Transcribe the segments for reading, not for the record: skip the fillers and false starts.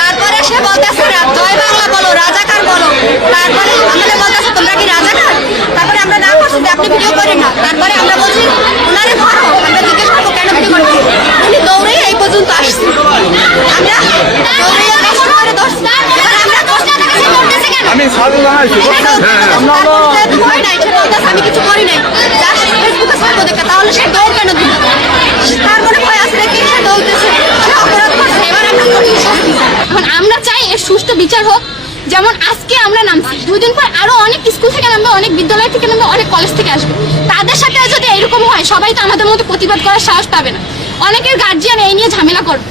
তারপরে সে বলতেছে জয় বাংলা বলো, রাজাকার বলো। তারপরে আমাদের বলতেছে তোমরা কি রাজাকার? তারপরে আমরা না করছি যে আপনি ভিডিও করেন না। তারপরে আমরা বলছি ওনারে ধরো, আমরা জিজ্ঞেস করবো কেন ভিডিও করছি। উনি দৌড়ে এই পর্যন্ত আসছে, আমরা দৌড়ে করে ধরছি। আমি আমি কিছু করি নাই, ফেসবুকে ছাড়বো দেখা, তাহলে সে দৌড় কেন দিল? তার মনে ভয় আছে নাকি সে দৌড়তেছে, সে অপরাধ করছে। এবার আমরা এখন আমরা চাই এর সুষ্ঠু বিচার হোক। যেমন আজকে আমরা নামছি, 2 দিন পর আরো অনেক স্কুল থেকে নামবে, অনেক বিদ্যালয় থেকে নামবে, অনেক কলেজ থেকে আসবে। তাদের সাথে যদি এরকম হয়, সবাই তো আমাদের মতো প্রতিবাদ করার সাহস পাবে না। অনেকের গার্জিয়ান এই নিয়ে ঝামেলা করবে,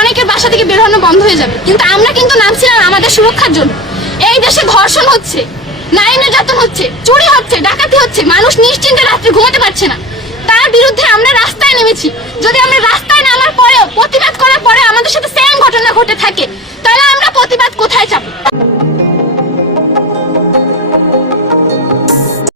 অনেকের বাসা থেকে বের হনো বন্ধ হয়ে যাবে। কিন্তু আমরা কিন্তু নামছি না আমাদের সুরক্ষার জন্য। এই দেশে ধর্ষণ হচ্ছে, নারী নির্যাতন হচ্ছে, চুরি হচ্ছে, ডাকাতি হচ্ছে, মানুষ নিশ্চিন্তে রাত্রে ঘুমাতে পারছে না। তার বিরুদ্ধে আমরা রাস্তায় নেমেছি। যদি আমরা রাস্তায় নামার পরেও, প্রতিবাদ করার পরে আমাদের সাথে সেম ঘটনা ঘটে থাকে, তাহলে আমরা প্রতিবাদ কোথায় যাব?